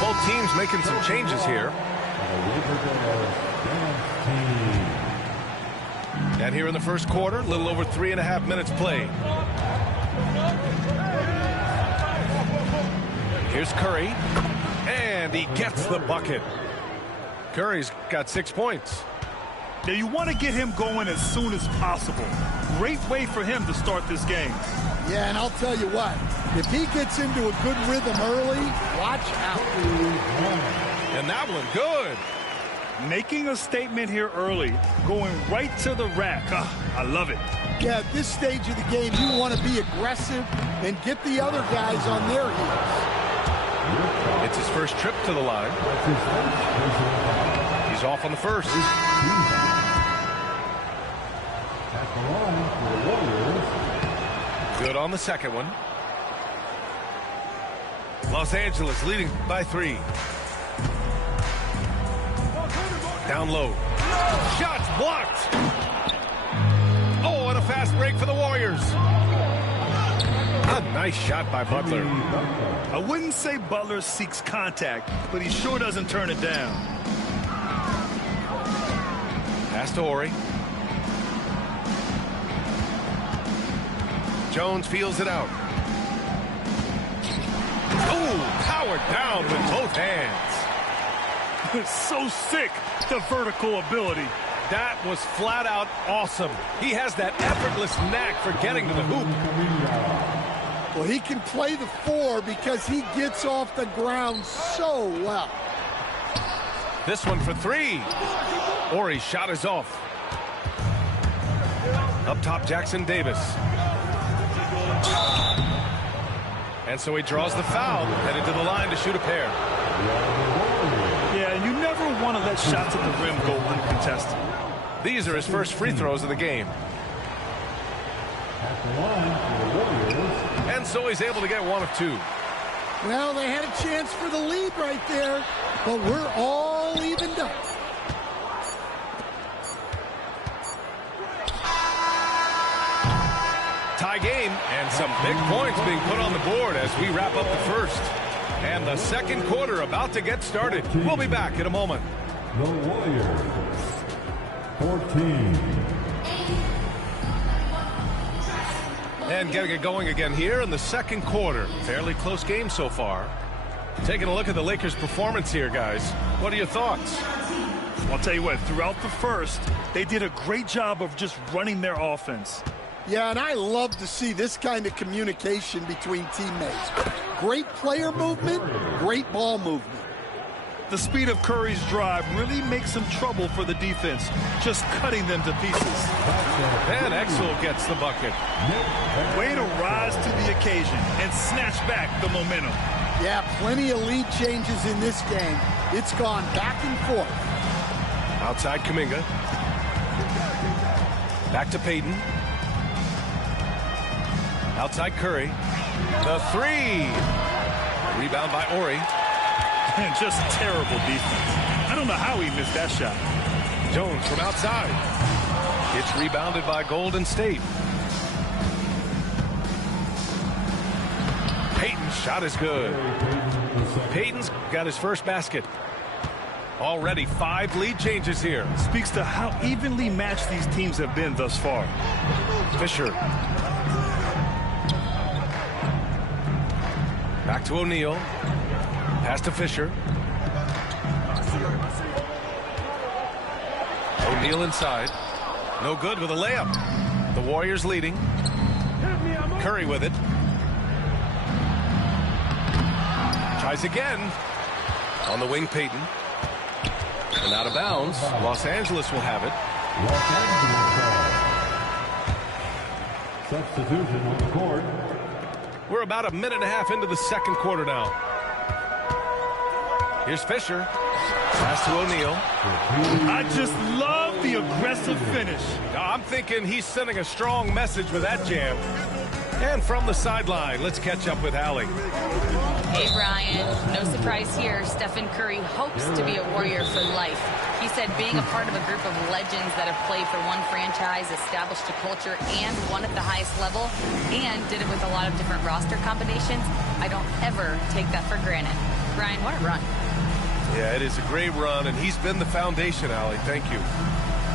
both teams making some changes here. And here in the first quarter, a little over 3.5 minutes played. Here's Curry, and he gets the bucket. Curry's got 6 points. Now you want to get him going as soon as possible. Great way for him to start this game. Yeah, and I'll tell you what, if he gets into a good rhythm early, watch out. And that one good. Making a statement here early, going right to the rack. I love it. Yeah, at this stage of the game, you want to be aggressive and get the other guys on their heels. It's his first trip to the line. He's off on the first. Good on the second one. Los Angeles leading by 3. Down low. Shots blocked. Oh, and a fast break for the Warriors. A nice shot by Butler. I wouldn't say Butler seeks contact, but he sure doesn't turn it down. Pass to Horry. Jones feels it out. Oh, powered down with both hands. So sick, the vertical ability. That was flat out awesome. He has that effortless knack for getting to the hoop. Well, he can play the 4 because he gets off the ground so well. This one for 3. Horry's shot is off. Up top, Jackson Davis. And so he draws the foul, headed to the line to shoot a pair. Yeah, and you never want to let shots at the rim go uncontested. These are his first free throws of the game. And so he's able to get 1 of 2. Well, they had a chance for the lead right there, but we're all evened up. Tie game, and some big points being put on the board as we wrap up the first. And the second quarter about to get started. We'll be back in a moment. The Warriors, 14. And getting it going again here in the second quarter. Fairly close game so far. Taking a look at the Lakers' performance here, guys. What are your thoughts? I'll tell you what, throughout the first, they did a great job of just running their offense. Yeah, and I love to see this kind of communication between teammates. Great player movement, great ball movement. The speed of Curry's drive really makes some trouble for the defense, just cutting them to pieces. And Exel gets the bucket. Way to rise to the occasion and snatch back the momentum. Yeah, plenty of lead changes in this game. It's gone back and forth. Outside Kuminga. Back to Payton. Outside Curry. The 3. Rebound by Horry. And just terrible defense. I don't know how he missed that shot. Jones from outside. It's rebounded by Golden State. Payton's shot is good. Payton's got his first basket. Already 5 lead changes here. Speaks to how evenly matched these teams have been thus far. Fisher. Back to O'Neal. Pass to Fisher. O'Neal inside. No good with a layup. The Warriors leading. Curry with it. Tries again. On the wing, Payton. And out of bounds. Los Angeles will have it. Substitution on the court. We're about a minute and a half into the second quarter now. Here's Fisher. Pass to O'Neal. I just love the aggressive finish. I'm thinking he's sending a strong message with that jam. And from the sideline, let's catch up with Allie. Hey, Brian. No surprise here. Stephen Curry hopes to be a Warrior for life. He said being a part of a group of legends that have played for one franchise, established a culture, and won at the highest level, and did it with a lot of different roster combinations, I don't ever take that for granted. Brian, what a run. Yeah, it is a great run, and he's been the foundation, Allie. Thank you.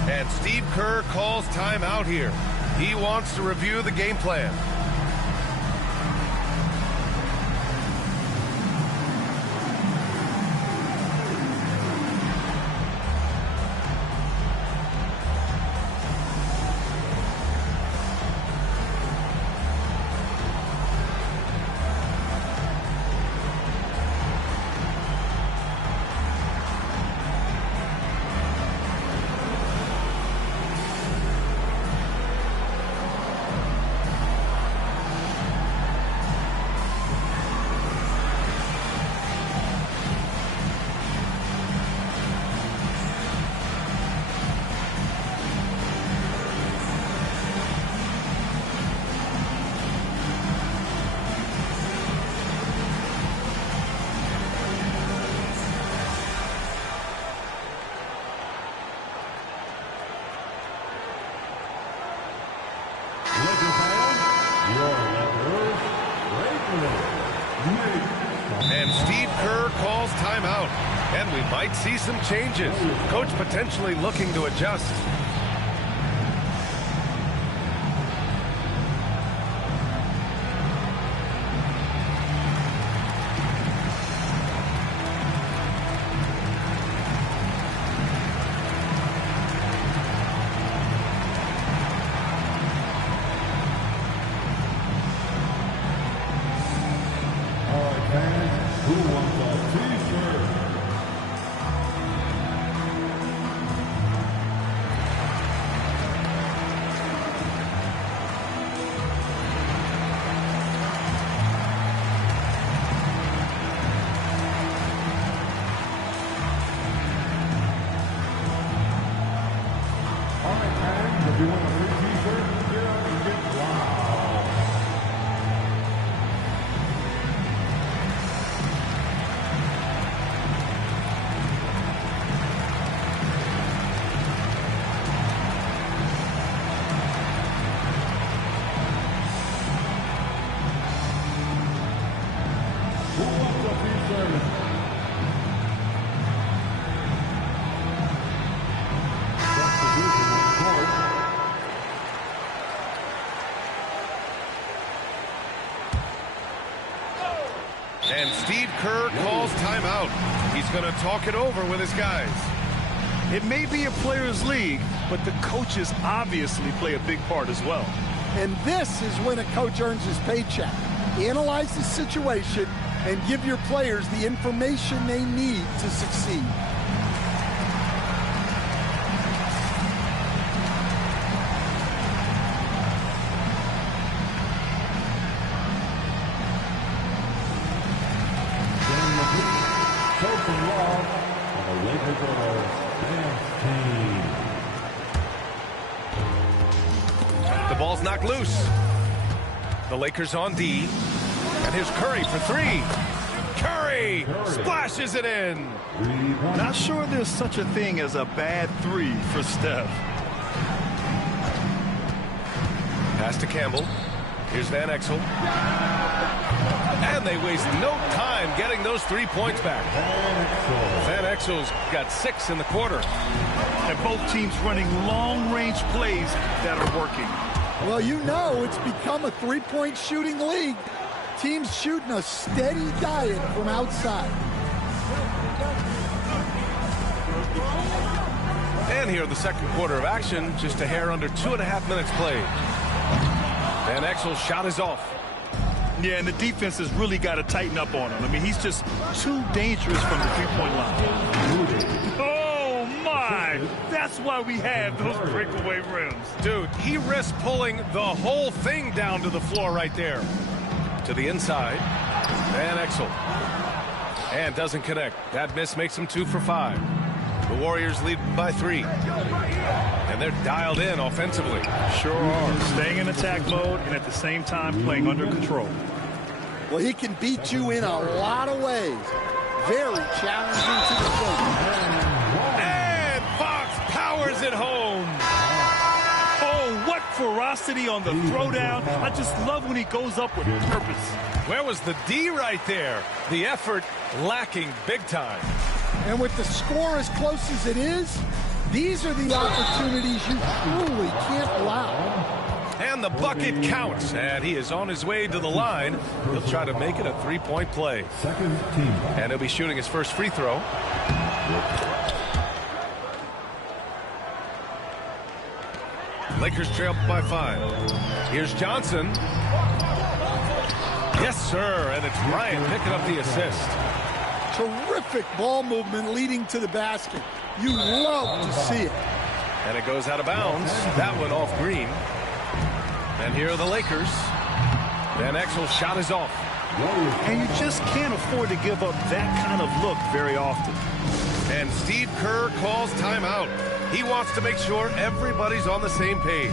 And Steve Kerr calls timeout here. He wants to review the game plan. And Steve Kerr calls timeout. And we might see some changes. Coach potentially looking to adjust. Who wants a t-shirt? All right, fans, if you want a free t-shirt, get up and get loud. Who wants a t-shirt? Substitution on the court. And Steve Kerr calls timeout. He's going to talk it over with his guys. It may be a players' league, but the coaches obviously play a big part as well. And this is when a coach earns his paycheck. Analyze the situation and give your players the information they need to succeed. Coaching love on the Lakers dance team. The ball's knocked loose. The Lakers on D. And here's Curry for three. Curry splashes it in. Not sure there's such a thing as a bad three for Steph. Pass to Campbell. Here's Van Exel. And they waste no time getting those 3 points back. Van Exel's got 6 in the quarter. And both teams running long-range plays that are working. Well, you know it's become a three-point shooting league. Teams shooting a steady diet from outside. And here the second quarter of action, just a hair under 2.5 minutes played. Van Exel's shot is off. Yeah, and the defense has really got to tighten up on him. I mean, he's just too dangerous from the three-point line. Oh, my! That's why we have those breakaway rims. Dude, he risked pulling the whole thing down to the floor right there. To the inside. Van Exel. And doesn't connect. That miss makes him 2 for 5. The Warriors lead by 3. And they're dialed in offensively. Sure are. Staying in attack mode and at the same time playing under control. Well, he can beat you in a lot of ways. Very challenging to defend. And Fox powers it home. Oh, what variety velocity on the throwdown. I just love when he goes up with purpose. Where was the D right there? The effort lacking big time. And with the score as close as it is, these are the opportunities you truly can't allow. And the bucket counts, and he is on his way to the line. He'll try to make it a three-point play. Second team. And he'll be shooting his first free throw. Lakers trail by 5. Here's Johnson. Yes, sir, and it's Bryant picking up the assist. Terrific ball movement leading to the basket. You love to see it. And it goes out of bounds. That one off Green. And here are the Lakers. Van Exel's shot is off. And you just can't afford to give up that kind of look very often. And Steve Kerr calls timeout. He wants to make sure everybody's on the same page.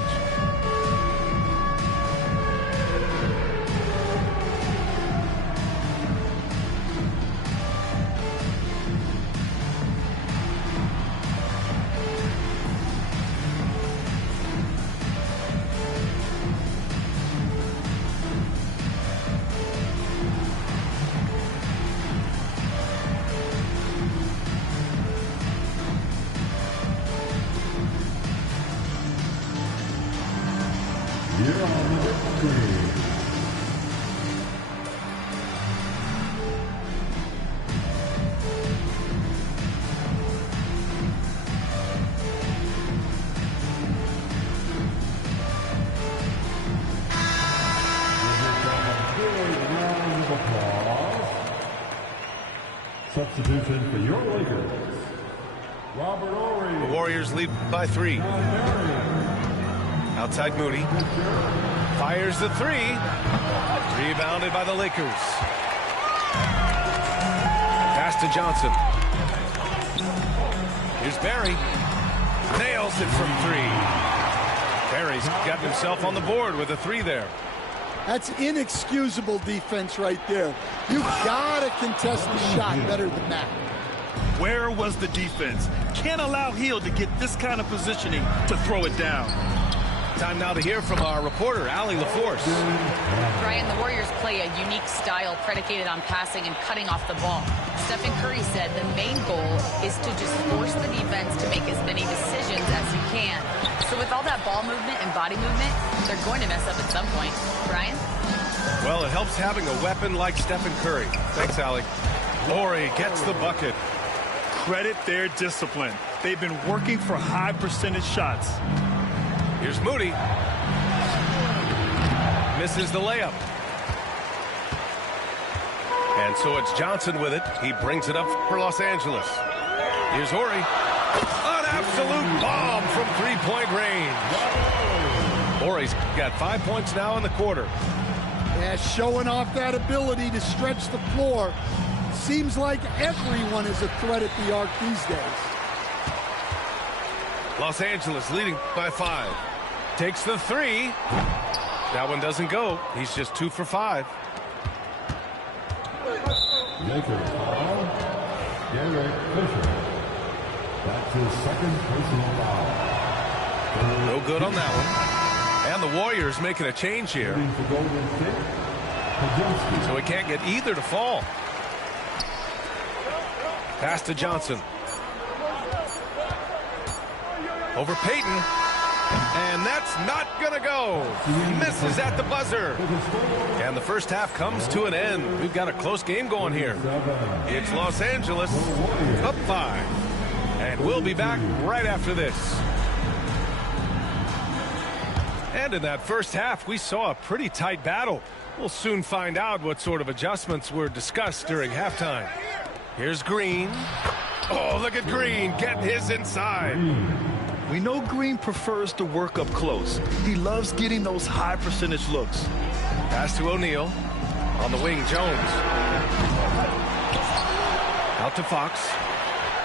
Here on the screen. Substitution for your Lakers. Robert Ory. The Warriors lead by 3. Outside Moody. Fires the 3. Rebounded by the Lakers. Pass to Johnson. Here's Barry. Nails it from 3. Barry's got himself on the board with a 3 there. That's inexcusable defense right there. You've got to contest the shot better than that. Where was the defense? Can't allow Hill to get this kind of positioning to throw it down. Time now to hear from our reporter, Allie LaForce. Brian, the Warriors play a unique style predicated on passing and cutting off the ball. Stephen Curry said the main goal is to just force the defense to make as many decisions as he can. So with all that ball movement and body movement, they're going to mess up at some point. Brian? Well, it helps having a weapon like Stephen Curry. Thanks, Allie. Ori gets the bucket. Credit their discipline. They've been working for high percentage shots. Here's Moody. Misses the layup. And so it's Johnson with it. He brings it up for Los Angeles. Here's Ori. An absolute bomb from three-point range. Ori's got 5 points now in the quarter. Yeah, showing off that ability to stretch the floor. Seems like everyone is a threat at the arc these days. Los Angeles leading by 5. Takes the 3. That one doesn't go. He's just 2 for 5. Lakers foul. Derek Fisher. That's his second personal foul. No good on that one. And the Warriors making a change here. So he can't get either to fall. Pass to Johnson. Over Payton. And that's not going to go. Misses at the buzzer. And the first half comes to an end. We've got a close game going here. It's Los Angeles up 5. And we'll be back right after this. And in that first half, we saw a pretty tight battle. We'll soon find out what sort of adjustments were discussed during halftime. Here's Green. Oh, look at Green getting his inside. We know Green prefers to work up close. He loves getting those high percentage looks. Pass to O'Neal. On the wing, Jones. Out to Fox.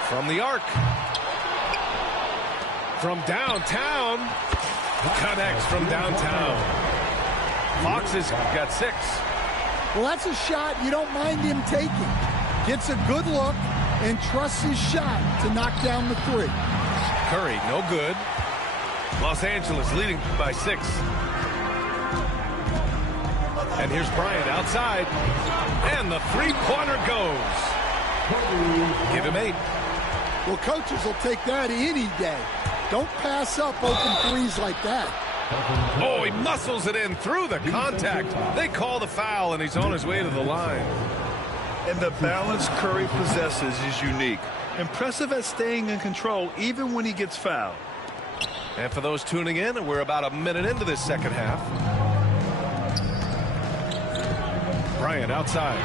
From the arc. From downtown. Connects from downtown. Fox has got 6. Well, that's a shot you don't mind him taking. Gets a good look and trusts his shot to knock down the 3. Curry, no good. Los Angeles leading by 6. And here's Bryant outside. And the three-pointer goes. Give him 8. Well, coaches will take that any day. Don't pass up open threes like that. Oh, he muscles it in through the contact. They call the foul, and he's on his way to the line. And the balance Curry possesses is unique. Impressive at staying in control even when he gets fouled. And for those tuning in, we're about a minute into this second half. Bryant outside.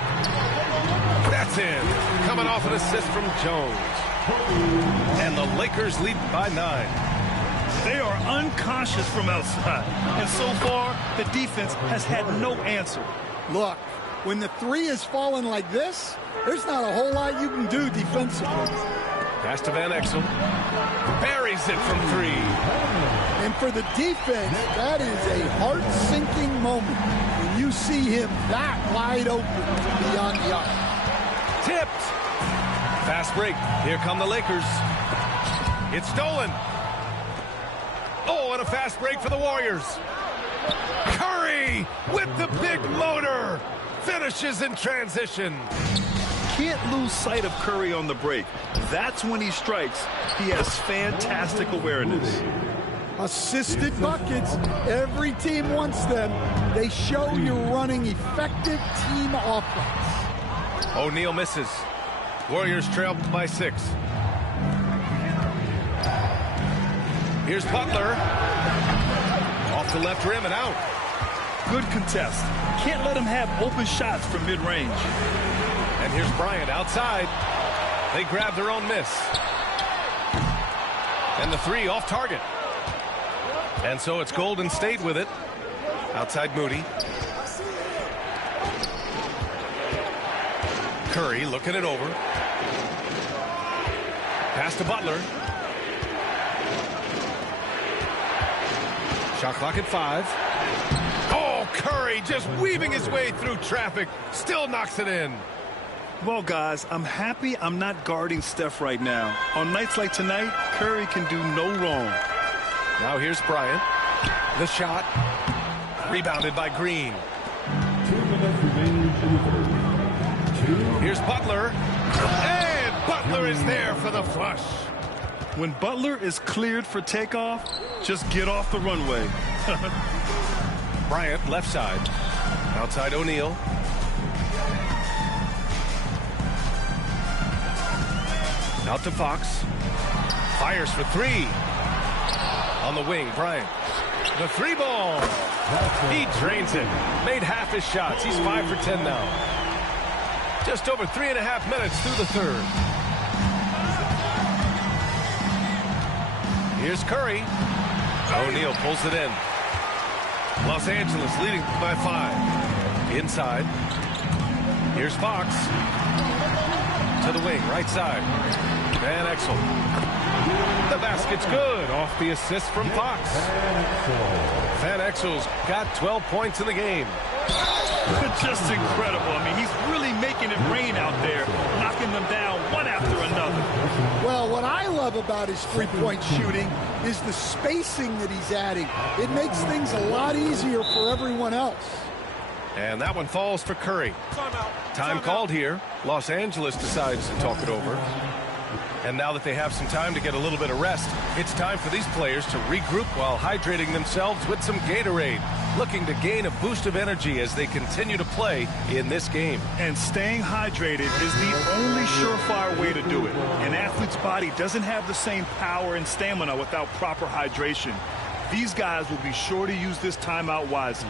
That's in. Coming off an assist from Jones. And the Lakers lead by 9. They are unconscious from outside. And so far, the defense has had no answer. Look, when the three is falling like this, there's not a whole lot you can do defensively. Pass to Van Exel. Buries it from 3. And for the defense, that is a heart-sinking moment when you see him that wide open beyond the arc. Tipped. Fast break. Here come the Lakers. It's stolen. Oh, and a fast break for the Warriors. Curry with the big motor. Finishes in transition. Can't lose sight of Curry on the break. That's when he strikes. He has fantastic awareness. Assisted buckets. Every team wants them. They show you're running effective team offense. O'Neal misses. Warriors trail by 6. Here's Butler. Off the left rim and out. Good contest. Can't let him have open shots from mid-range. And here's Bryant outside. They grab their own miss. And the 3 off target. And so it's Golden State with it. Outside Moody. Curry looking it over. Pass to Butler. Shot clock at 5. Oh, Curry just weaving his way through traffic. Still knocks it in. Well, guys, I'm happy I'm not guarding Steph right now. On nights like tonight, Curry can do no wrong. Now here's Bryant. The shot. Rebounded by Green. 2 minutes remaining in the third. Here's Butler. And Butler is there for the flush. When Butler is cleared for takeoff, just get off the runway. Bryant, left side. Outside O'Neal. Out to Fox. Fires for 3. On the wing, Bryant. The 3 ball. He drains it. Made half his shots. He's 5 for 10 now. Just over 3.5 minutes through the third. Here's Curry. O'Neal pulls it in. Los Angeles leading by 5. Inside. Here's Fox. To the wing, right side. Van Exel. The basket's good. Off the assist from Fox. Van Exel's got 12 points in the game. Just incredible. I mean, he's really making it rain out there, knocking them down one after another. Well, what I love about his three-point shooting is the spacing that he's adding. It makes things a lot easier for everyone else. And that one falls for Curry. Time called here. Los Angeles decides to talk it over. And now that they have some time to get a little bit of rest, it's time for these players to regroup while hydrating themselves with some Gatorade, looking to gain a boost of energy as they continue to play in this game. And staying hydrated is the only surefire way to do it. An athlete's body doesn't have the same power and stamina without proper hydration. These guys will be sure to use this timeout wisely.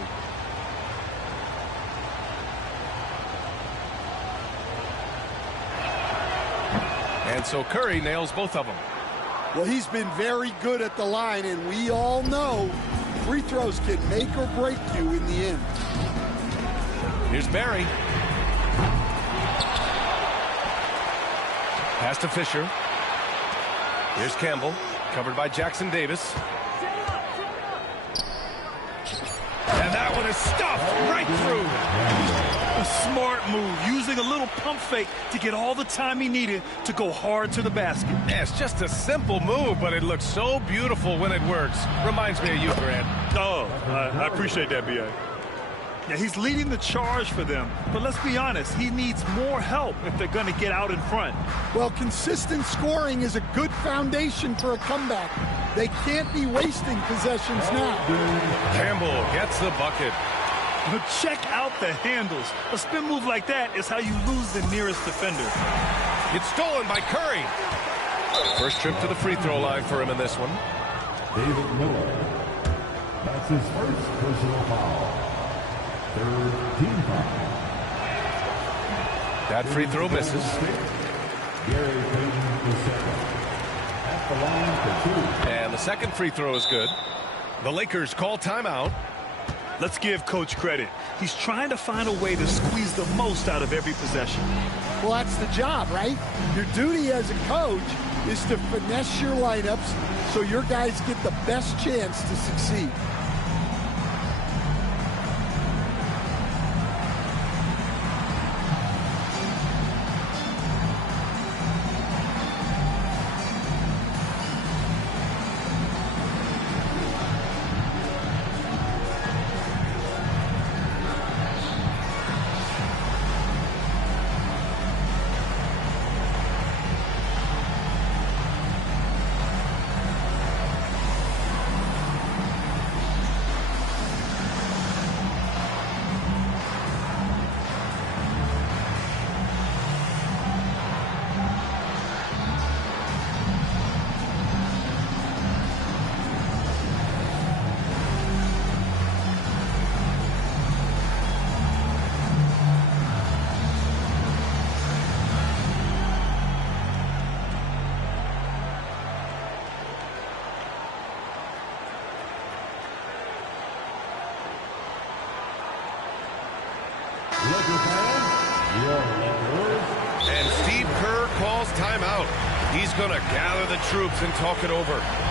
And so Curry nails both of them. Well, he's been very good at the line, and we all know free throws can make or break you in the end. Here's Barry. Pass to Fisher. Here's Campbell, covered by Jackson Davis. And that one is stuffed right through. A smart move, using a little pump fake to get all the time he needed to go hard to the basket. Yeah, it's just a simple move, but it looks so beautiful when it works. Reminds me of you, Grant. Oh, I appreciate that, B.A. Yeah, he's leading the charge for them, but let's be honest, he needs more help if they're going to get out in front. Well, consistent scoring is a good foundation for a comeback. They can't be wasting possessions now. Campbell gets the bucket. But check out the handles. A spin move like that is how you lose the nearest defender. It's stolen by Curry. First trip to the free throw line for him in this one. David Miller. That's his first personal foul. Third team foul. That free throw misses. Gary Payton is second. At the line for 2. And the second free throw is good. The Lakers call timeout. Let's give Coach credit. He's trying to find a way to squeeze the most out of every possession. Well, that's the job, right? Your duty as a coach is to finesse your lineups so your guys get the best chance to succeed. And Steve Kerr calls timeout. He's going to gather the troops and talk it over.